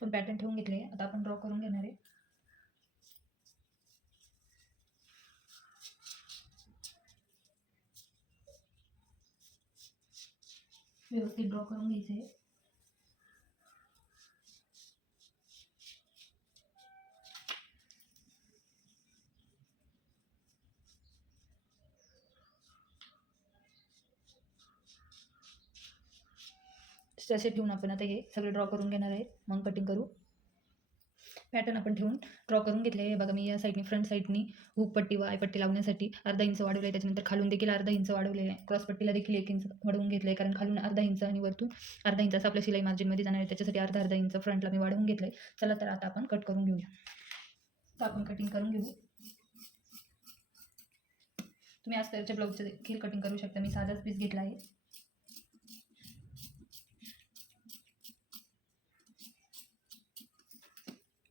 पण पॅटर्न ठेवून घेतले. आता आपण ड्रॉ करून घेणार आहे. व्यवस्थित ड्रॉ करून घ्यायचे आहे. तसे ठेवून आपण आता हे सगळे ड्रॉ करून घेणार आहे, मग कटिंग करू. पॅटर्न आपण ठेवून ड्रॉ करून घेतले आहे. बघा मी या साईडनी फ्रंट साईडनी हुक पट्टी व आयपट्टी लावण्यासाठी अर्धा इंच वाढवलं आहे. त्याच्यानंतर खालून देखील अर्धा इंच वाढवलेलं आहे. क्रॉस पट्टीला देखील 1 इंच वाढवून घेतलं आहे, कारण खालून अर्धा इंच आणि वरतून अर्धा इंच असं आपल्या शिलाई मार्जिनमध्ये जाणार आहे. त्याच्यासाठी अर्धा इंच फ्रंटला मी वाढवून घेतलं आहे. चला तर आता आपण कट करून घेऊया. तर आपण कटिंग करून घेऊ. तुम्ही अस्तरच्या ब्लाऊजचं देखील कटिंग करू शकता. मी साधाच पीस घेतला आहे.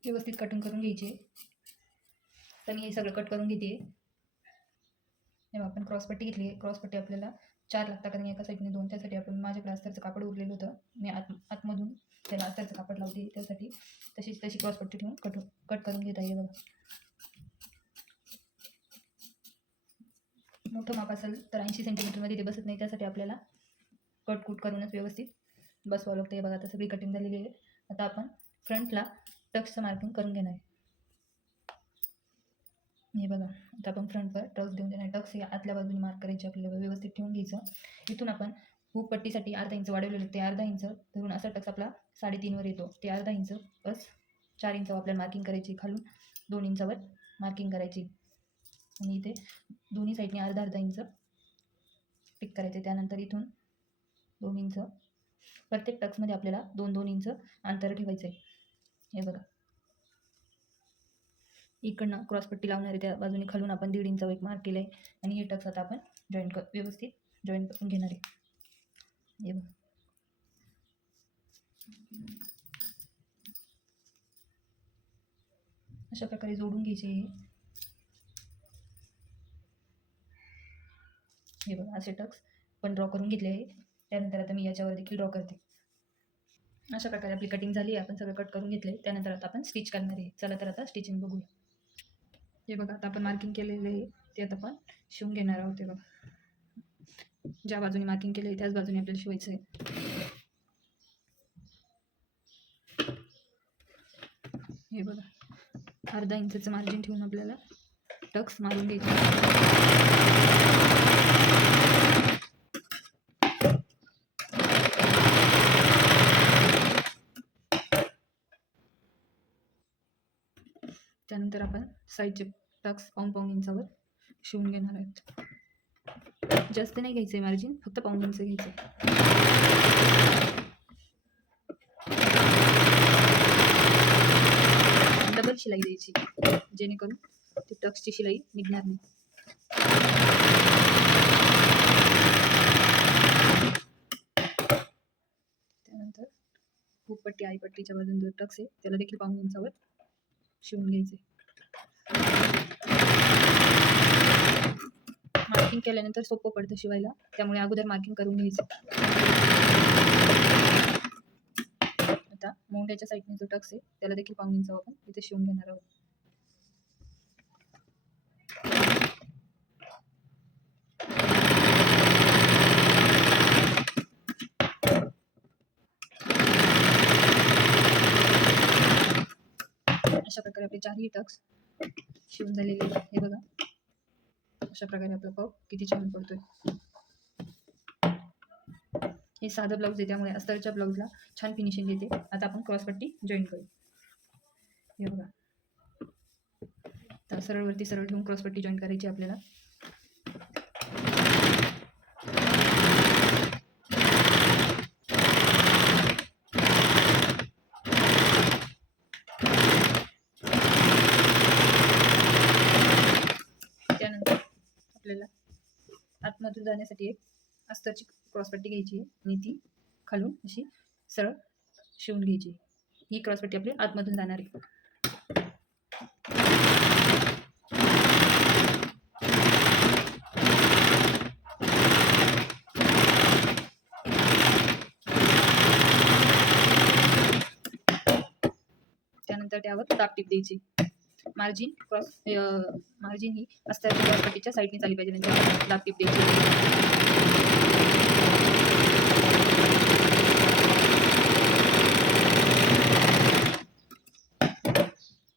व्यवस्थित कटिंग करून घ्यायची. तर मी हे सगळं कट करून घेते. तेव्हा आपण क्रॉसपट्टी घेतली आहे. क्रॉसपट्टी आपल्याला 4 लागतात, कारण एका साईडने 2. त्यासाठी आपण माझ्याकडे अस्तरचं कापड उरलेलं होतं, मी आतमधून त्याला अस्तरचं कापड लावते. त्यासाठी तशी क्रॉसपट्टी ठेवून कट करून घेत आहे. बघा मोठं माप असेल तर 80 सेंटीमीटरमध्ये ते बसत नाही. त्यासाठी आपल्याला कट करूनच व्यवस्थित बसवावं लागतं. हे बघा आता सगळी कटिंग झालेली आहे. आता आपण फ्रंटला टक्सचं मार्किंग करून घेणार आहे. हे बघा आता आपण फ्रंटवर टक्स देऊन देणार. टक्स हे आतल्या बाजूने मार्क करायचे आपल्याला, व्यवस्थित ठेवून घ्यायचं. इथून आपण हुक पट्टीसाठी अर्धा इंच वाढवलेलं, ते अर्धा इंच धरून असा टक्स आपला 3.5 वर येतो. ते अर्धा इंच बस 4 इंच आपल्याला मार्किंग करायची. खालून 2 इंचावर मार्किंग करायची आणि इथे दोन्ही साईडने अर्धा इंच टिक करायचे. त्यानंतर इथून 2 इंच प्रत्येक टक्समध्ये आपल्याला 2-2 इंच अंतर ठेवायचं आहे. हे बघा इकडनं क्रॉसपट्टी लावणार आहे, त्या बाजूने खालून आपण 1.5 इंच एक मार्क केलं आहे आणि हे टक्स आता आपण व्यवस्थित जॉईन करून घेणार आहे. हे बघा अशा प्रकारे जोडून घ्यायचे. हे बघा असे टक्स पण ड्रॉ करून घेतले आहे. त्यानंतर आता मी याच्यावर देखील ड्रॉ करते. अशा प्रकारे आपली कटिंग झाली आहे. आपण सगळं कट करून घेतले. त्यानंतर आता आपण स्टिच करणार आहे. चला तर आता स्टिचिंग बघूया. हे बघा आता आपण मार्किंग केलेलं आहे ते आता आपण शिवून घेणार आहोत. हे बघा ज्या बाजूने मार्किंग केलं आहे त्याच बाजूने आपल्याला शिवायचं आहे. हे बघा अर्धा इंचचं मार्जिन ठेवून आपल्याला टक्स मारून घ्यायचे. त्यानंतर आपण साईडचे टक्स पाऊण इंचावर शिवून घेणार आहेत. जास्त नाही घ्यायचं आहे मार्जिन, फक्त पाऊण इंच घ्यायचं. डबल शिलाई द्यायची जेणेकरून ती टक्सची शिलाई निघणार नाही. त्यानंतर हुकपट्टी आईपट्टीच्या बाजून जो टक्स आहे त्याला देखील पाऊण इंचावर शिवून घ्यायचे. मार्किंग केल्यानंतर सोपं पडतं शिवायला, त्यामुळे अगोदर मार्किंग करून घ्यायचं. आता मोंड्याच्या साईडने जो टक्स आहे त्याला देखील पाऊण इंच आपण इथे शिवून घेणार आहोत. अशा प्रकारे आपले 4ही टक्स शिवून झालेले आहेत. हे बघा अशा प्रकारे आपला पाव किती छान पडतोय. हे साधं ब्लाऊज आहे त्यामुळे अस्तरच्या ब्लाऊजला छान फिनिशिंग येते. आता आपण क्रॉसपट्टी जॉईन करू. हे बघा तर सरळवरती सरळ ठेवून क्रॉसपट्टी जॉईन करायची आपल्याला. त्यानंतर आपल्याला आतमधून जाण्यासाठी एक अस्तरची क्रॉसपट्टी घ्यायची आणि ती खालून अशी सरळ शिवून घ्यायची. ही क्रॉसपट्टी आपली आतमधून जाणार आहे. त्यानंतर त्यावर दाब टीप द्यायची. मार्जिन ही अस्तर क्रॉसपट्टीच्या साईडने चालली पाहिजे, त्यावर दाब टीप द्यायची.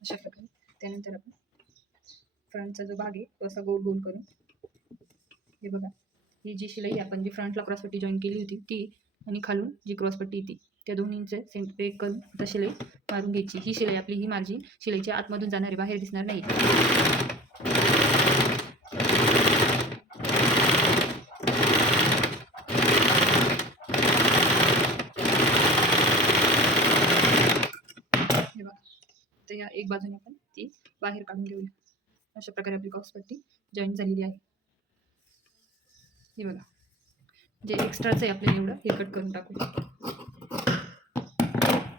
अशा प्रकारे त्यानंतर आपण फ्रंटचा जो भाग आहे तो असा गोल गोल करून, हे बघा, ही जी शिलाई आपण जी फ्रंटला क्रॉसपट्टी जॉईन केली होती ती आणि खालून जी क्रॉसपट्टी येते त्या दोन्हींचे सेंटर एक करून आता शिलाई मारून घ्यायची. ही शिलाई आपली ही मार्जिन शिलाईच्या आतमधून जाणारी, बाहेर दिसणार नाही. हे बघा, तर या एक बाजूने आपण ती बाहेर काढून घेऊया. अशा प्रकारे आपली क्रॉसपट्टी जॉईन झालेली आहे. हे बघा, जे एक्स्ट्राचं आहे आपल्याला एवढं हे कट करून टाकू.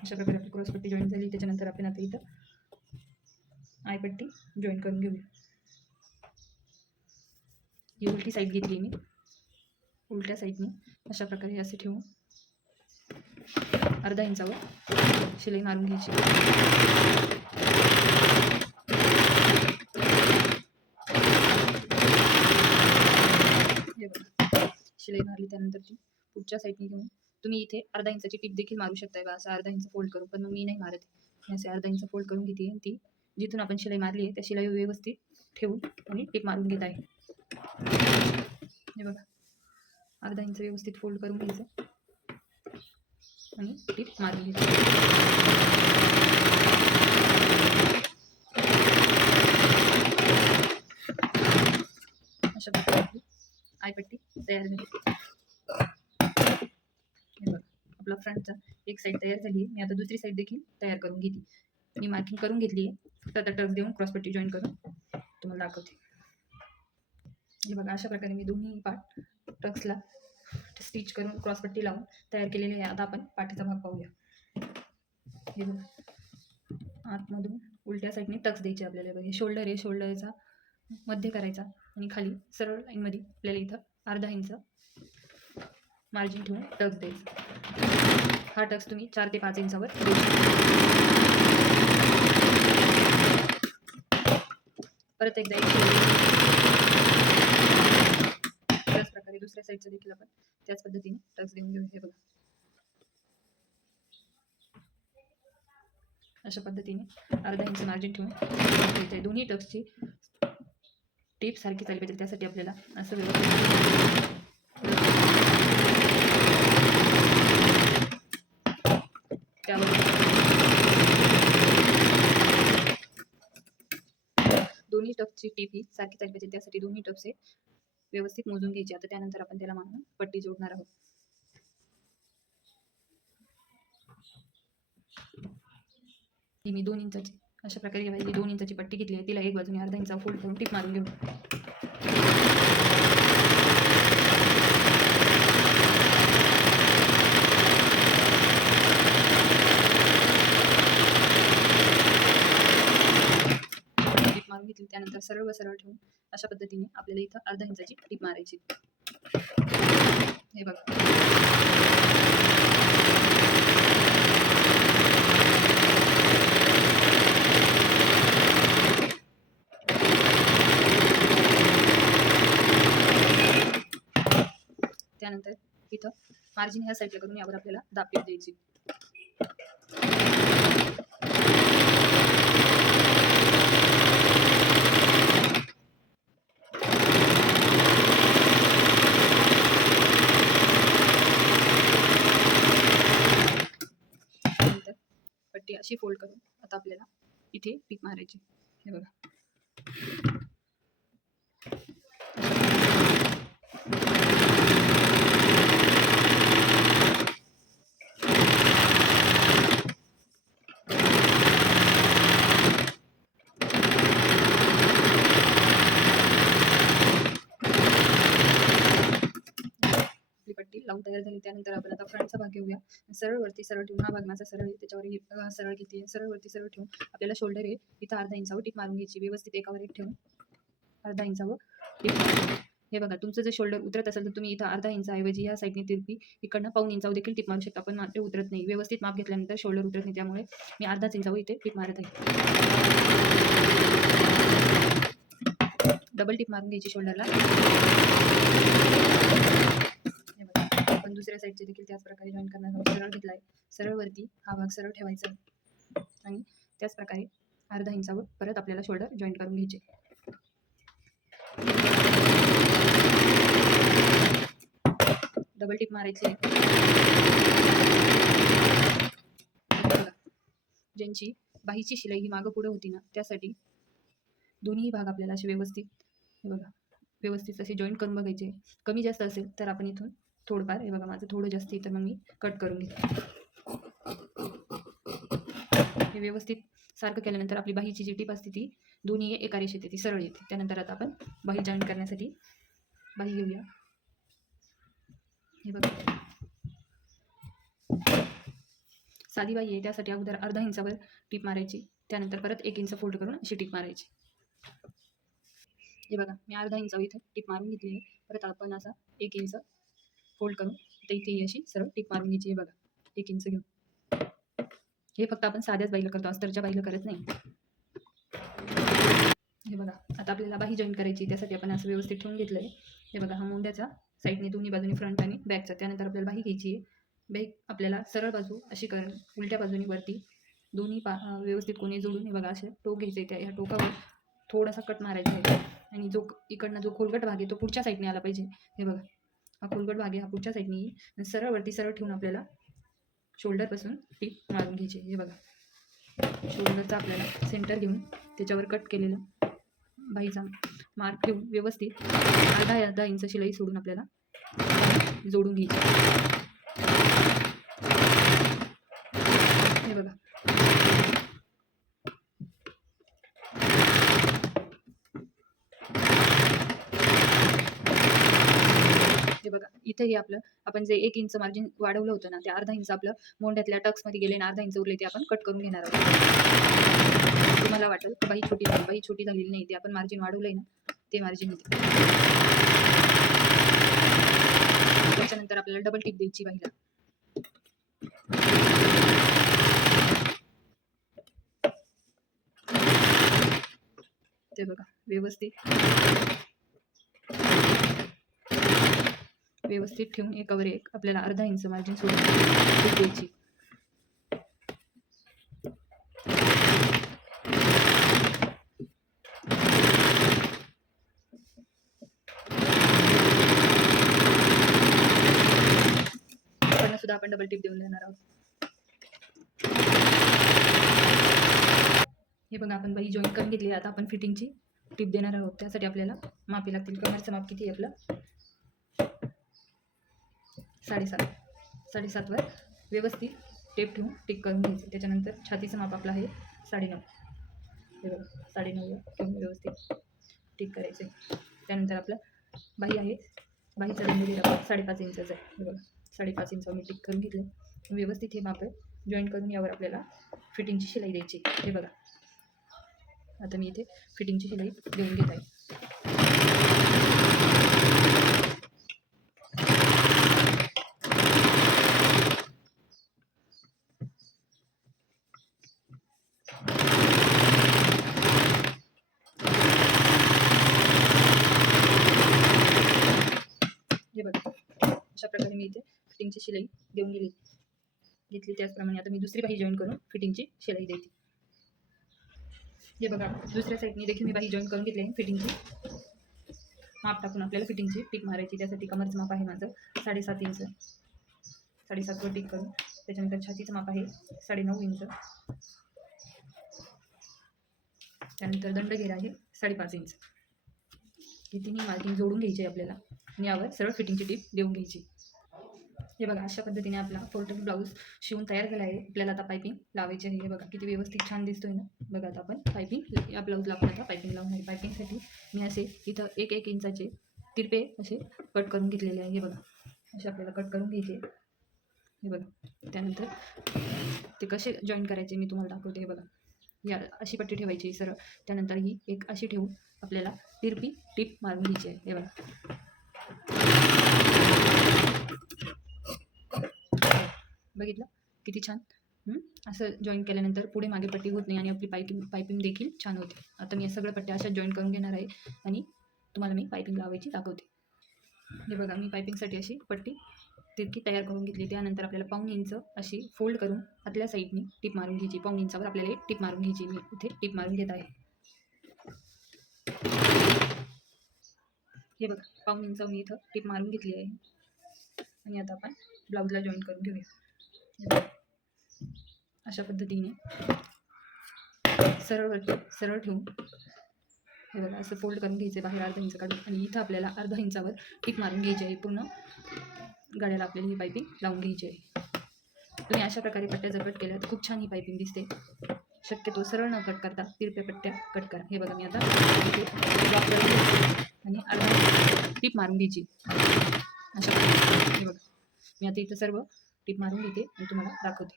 अशा प्रकारे आपली क्रॉसपट्टी जॉईन झाली. त्याच्यानंतर आपण आता इथं आयपट्टी जॉईन करून घेऊया. ही उलटी साईड घेतली मी, उलट्या साईडने अशा प्रकारे असे ठेवून अर्धा इंचावर शिलाई मारून घ्यायची. हे बघा, शिलाई मारली त्यानंतर ती पुढच्या साईडने घेऊन तुम्ही इथे अर्धा इंचाची टिप देखील मारू शकताय बा, असं अर्धा इंच फोल्ड करून. पण मी नाही मारत, मी असे अर्धा इंच फोल्ड करून घेते. ती जिथून आपण शिलाई मारली आहे त्या शिलाई व्यवस्थित ठेवून आणि टिप मारून घेत आहे. हे बघा, अर्धा इंच व्यवस्थित फोल्ड करून घ्यायचं आणि टिप मारून घ्यायची. अशा प्रकारे आपली आयपट्टी तयार झाली. हे बघा, आपला फ्रंटचा एक साईड तयार झाली आहे. मी आता दुसरी साईड देखील तयार करून घेते. मी मार्किंग करून घेतली आहे, फक्त आता टक्स देऊन क्रॉसपट्टी जॉईन करून तुम्हाला दाखवते. हे बघा, अशा प्रकारे मी दोन्ही पार्ट टक्सला स्टिच करून क्रॉसपट्टी लावून तयार केलेली आहे. आता आपण पाठीचा भाग पाहूया. हे बघा, आतमधून उलट्या साईडने टक्स द्यायचे आपल्याला. बघा, हे शोल्डर आहे, शोल्डरचा मध्य करायचा आणि खाली सरळ लाईनमध्ये आपल्याला इथं अर्धा इंच मार्जिन ठेवून टक्स द्यायचा. हा टक्स तुम्ही 4 ते 5 इंचावर देऊ शकता. परत एकदा त्याच प्रकारे दुसऱ्या साईडचं देखील आपण त्याच पद्धतीने टक्स देऊन घेऊ. हे बघा, अशा पद्धतीने अर्धा इंच मार्जिन ठेवून दोन्ही टक्सची टिप सारखी चालली पाहिजे. त्यासाठी आपल्याला असं व्यवस्थित त्यावर दोन्ही टक्सची टिप ही सारखी चालली पाहिजे. त्यासाठी दोन्ही टक्स व्यवस्थित मोजून घ्यायचे. आता त्यानंतर आपण त्याला मागून पट्टी जोडणार आहोत. ही मी 2 इंचाची अशा प्रकारे घ्यायची. 2 इंचाची पट्टी घेतली आहे, तिला एक बाजूने अर्धा इंचा फोल्ड करून टिप मारून घेऊ. टिप मारून घेतली त्यानंतर सरळ व सरळ ठेवून अशा पद्धतीने आपल्याला इथं अर्धा इंचाची टिप मारायची. हे बघा, त्यानंतर इथं मार्जिन ह्या साईडला करून यावर आपल्याला दाब टीप द्यायची. त्यानंतर पट्टी अशी फोल्ड करून आता आपल्याला इथे टीप मारायची. हे बघा, पट्टी लावून तयार झाली. त्यानंतर आपण आता फ्रंटचा भाग घेऊया. सरळ वरती सरळ ठेवून, हा भाग माझा सरळ आहे, त्याच्यावर सरळ घेते. सरळ वरती सरळ ठेवून आपल्याला शोल्डर आहे इथं अर्धा इंचावर टिप मारून घ्यायची. व्यवस्थित एकावर एक ठेवून अर्धा इंचावर टिप. हे बघा, तुमचं जर शोल्डर उतरत असेल तर तुम्ही इथं अर्धा इंचाऐवजी या साईडने तिरपी इकडनं पाऊण इंचावर देखील टिप मारू शकता, पण मात्र उतरत नाही. व्यवस्थित माप घेतल्यानंतर शोल्डर उतरत नाही, त्यामुळे मी अर्धाच इंचावर इथे टिप मारत आहे. डबल टिप मारून घ्यायची शोल्डरला. हे बघा, आपण दुसऱ्या साईडचे देखील त्याच प्रकारे जॉईन करणार आहोत. सरळ घेतलाय, सरळ वरती हा भाग सरळ ठेवायचा आणि त्याच प्रकारे अर्धा इंचावर परत आपल्याला शोल्डर जॉईन करून घ्यायचे. डबल टिप मारायची. बघा, ज्यांची बाहीची शिलाई ही मागं पुढे होती ना, त्यासाठी दोन्ही भाग आपल्याला असे व्यवस्थित, हे बघा, व्यवस्थित असे जॉईन करून बघायचे. कमी जास्त असेल तर आपण इथून थोडंफार, हे बघा माझं थोडं जास्त आहे तर मग मी कट करून घेते. हे व्यवस्थित सारखं केल्यानंतर आपली बाहीची जी टीप असते ती दोन्ही एका रेषेत येते, सरळ येते. त्यानंतर आता आपण बाही जॉईन करण्यासाठी बाही घेऊया. हे बघा, साधी बाही आहे, त्यासाठी अगोदर अर्धा इंचावर टीप मारायची, त्यानंतर परत 1 इंच फोल्ड करून अशी टीप मारायची. हे बघा, मी अर्धा इंचावर इथं टीप मारून घेतली आहे. परत आपण असा 1 इंच फोल्ड करून इथे अशी सरळ टीप मारून घ्यायची. हे बघा, 1 इंच घेऊन. हे फक्त आपण साध्याच बाईला करतो, अस्तरच्या बाईला करत नाही. हे बघा, आता आपल्याला बाही जॉईन करायची, त्यासाठी आपण असं व्यवस्थित ठेवून घेतलंय. हे बघा, हा मुंड्याचा साईडने दोन्ही बाजूनी फ्रंट आणि बॅकचा. त्यानंतर आपल्याला बाही घ्यायची आहे. बॅक आपल्याला सरळ बाजू अशी करून उलट्या बाजूनी वरती दोन्ही व्यवस्थित कोणी जोडून, हे बघा, असे टोक घ्यायचे. त्या ह्या टोकावर थोडासा कट मारायचा आहे आणि जो इकडनं जो खोलगट भाग आहे तो पुढच्या साईडने आला पाहिजे. हे बघा, हा खोलगट भाग आहे, हा पुढच्या साईडने येईल. सरळ वरती सरळ ठेवून आपल्याला शोल्डरपासून टीप मारून घ्यायची. हे बघा, शोल्डरचा आपल्याला सेंटर घेऊन त्याच्यावर कट केलेलं बाहीचा मार्क घेऊन व्यवस्थित अर्धा इंच शिलाई सोडून आपल्याला जोडून घ्यायची. हे बघा, हे बघा, इथे हे आपलं आपण जे 1 इंच मार्जिन वाढवलं होतं ना, ते अर्धा इंच आपलं मोंड्यातल्या टक्समध्ये गेले आणि अर्धा इंच उरले ते आपण कट करून घेणार आहोत. तुम्हाला वाटेल बाही छोटी झाली, बाही छोटी झालेली नाही, ते आपण मार्जिन वाढवलंय ना, ते मार्जिन होते. त्याच्यानंतर आपल्याला डबल टिप द्यायची बाहीला. ते बघा, व्यवस्थित ठेवून एकावर एक आपल्याला अर्धा इंच मार्जिन सोडून टीप द्यायची. सुद्धा आपण डबल टिप देऊन देणार आहोत. हे बघा, आपण बाही जॉईन करून घेतली. आता आपण फिटिंगची टिप देणार आहोत. त्यासाठी आपल्याला मापी लागतील. कमरचं माप किती आहे आपलं? 7.5. 7.5 वर व्यवस्थित टेप ठेवून टिक करून घ्यायचं. त्याच्यानंतर छातीचं माप आपलं आहे 9.5. हे बघा, 9.5 वर ठेवून व्यवस्थित टिक करायचे. त्यानंतर आपलं बाही आहे, बाहीचा रुंदी आपण 5.5 इंचाचा आहे. हे बघा, 5.5 इंचावर मी टिक करून घेतलं. व्यवस्थित हे माप जॉईन करून यावर आपल्याला फिटिंगची शिलाई द्यायची. हे बघा, आता मी इथे फिटिंगची शिलाई देऊन घेत आहे. हे बघा, अशा प्रकारे मी इथे फिटिंगची शिलाई देऊन घेतली. त्याचप्रमाणे आता मी दुसरी बाही जॉईन करून फिटिंगची शिलाई देते. हे बघा, दुसऱ्या साईडने देखील मी बाही जॉईन करून घेतली आहे. फिटिंगची माप टाकून आपल्याला फिटिंगची टिक मारायची. त्यासाठी कमरचं माप आहे माझं 7.5 इंच. 7.5 वर टिक करून त्याच्यानंतर छातीचं माप आहे 9.5 इंच. त्यानंतर दंड घेर आहे 5.5 इंच. ही तिन्ही मार्किंग जोडून घ्यायची आहे आपल्याला आणि यावर सरळ फिटिंगची टिप देऊन घ्यायची. हे बघा, अशा पद्धतीने आपला फोल्डेड ब्लाऊज शिवून तयार झाला आहे. आपल्याला आता पायपिंग लावायची आहे. हे बघा, किती व्यवस्थित छान दिसतोय ना. बघा, आता आपण पायपिंग या ब्लाऊजला आपण आता पायपिंग लावून आहे. पायपिंगसाठी मी असे इथं 1 इंचाचे तिरपे असे कट करून घेतलेले आहे. हे बघा, असे आपल्याला कट करून घ्यायचे. हे बघा, त्यानंतर ते कसे जॉईन करायचे मी तुम्हाला दाखवते. हे बघा, या अशी पट्टी ठेवायची सरळ. त्यानंतर ही एक अशी ठेवून आपल्याला तिरपी टीप मारून घ्यायची आहे. हे बघा, बघितलं किती छान. असं जॉईन केल्यानंतर पुढे मागे पट्टी होत नाही आणि आपली पायपिंग देखील छान होते. आता मी या सगळ्या पट्ट्या अशा जॉईन करून घेणार आहे आणि तुम्हाला मी पायपिंग लावायची दाखवते. हे बघा, मी पायपिंगसाठी अशी पट्टी तिरकी तयार करून घेतली. त्यानंतर आपल्याला 1.5 इंच अशी फोल्ड करून आतल्या साईडनी टीप मारून घ्यायची. 1.5 इंचावर आपल्याला टीप मारून घ्यायची. मी इथे टीप मारून घेत आहे. हे बघा, 1.5 इंचावर मी इथं टीप मारून घेतली आहे आणि आता आपण ब्लाऊजला जॉईन करून घेऊया. हे बघा, अशा पद्धतीने सरळ ठेवून हे बघा असं फोल्ड करून घ्यायचं बाहेर अर्धा इंच काढून आणि इथं आपल्याला अर्धा इंचावर टीप मारून घ्यायची आहे. पूर्ण गाड्याला आपल्याला ही पायपिंग लावून घ्यायची आहे. तुम्ही अशा प्रकारे पट्ट्या जर कट केल्या तर खूप छान ही पायपिंग दिसते. शक्यतो सरळ न कट करता तिरप्या पट्ट्या कट करा. हे बघा, मी आता आणि अर्धा टीप मारून घ्यायची अशा प्रकारे. हे बघा, मी आता इथं सर्व टीप मारून घेते आणि तुम्हाला दाखवते.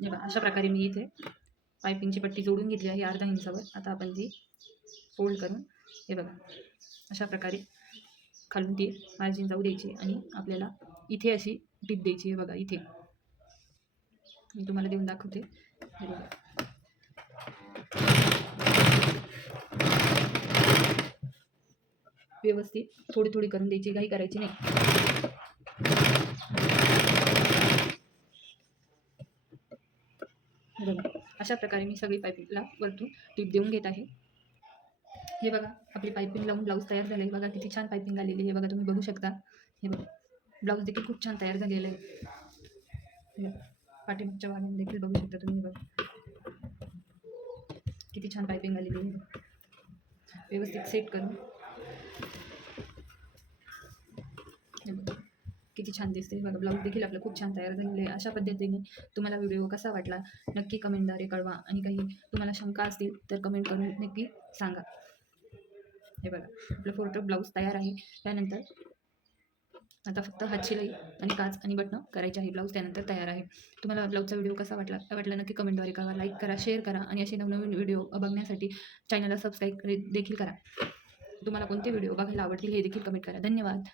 हे बघा, अशा प्रकारे मी इथे पायपिंगची पट्टी जोडून घेतली आहे अर्धा इंचावर. आता आपण ती फोल्ड करून हे बघा अशा प्रकारे खालून ती मार्जिन जाऊ द्यायची आणि आपल्याला इथे अशी टीप द्यायची. हे बघा, इथे मी तुम्हाला देऊन दाखवते. हे बघा, व्यवस्थित थोडी थोडी करून द्यायची, घाई करायची नाही. हे बघा, अशा प्रकारे मी सगळी पायपिंगला वरतून टीप देऊन घेत आहे. हे बघा, आपली पायपिंग लावून ब्लाऊज तयार झाले. बघा किती छान पायपिंग आलेली. हे बघा, तुम्ही बघू शकता. हे बघा, ब्लाऊज देखील खूप छान तयार झालेलं आहे. पाठीमागच्या वागून देखील बघू शकता तुम्ही. हे बघा किती छान पायपिंग आलेली आहे. व्यवस्थित सेट करून हे बघा किती छान दिसते. बघा, ब्लाऊज देखील आपलं खूप छान तयार झालेलं आहे. अशा पद्धतीने तुम्हाला व्हिडिओ कसा वाटला नक्की कमेंटद्वारे कळवा आणि काही तुम्हाला शंका असतील तर कमेंट करून नक्की सांगा. हे बघा, आपलं फोटो ब्लाऊज तयार आहे. त्यानंतर आता फक्त हातशिलाई आणि काच आणि बटणं करायचे आहे. ब्लाऊज त्यानंतर तयार आहे. तुम्हाला ब्लाऊजचा व्हिडिओ कसा वाटला नक्की कमेंटद्वारे कळवा. लाईक करा, शेअर करा आणि असे नवनवीन व्हिडिओ बघण्यासाठी चॅनलला सबस्क्राईब देखील करा. तुम्हाला कोणते व्हिडिओ बघायला आवडतील हे देखील कमेंट करा. धन्यवाद.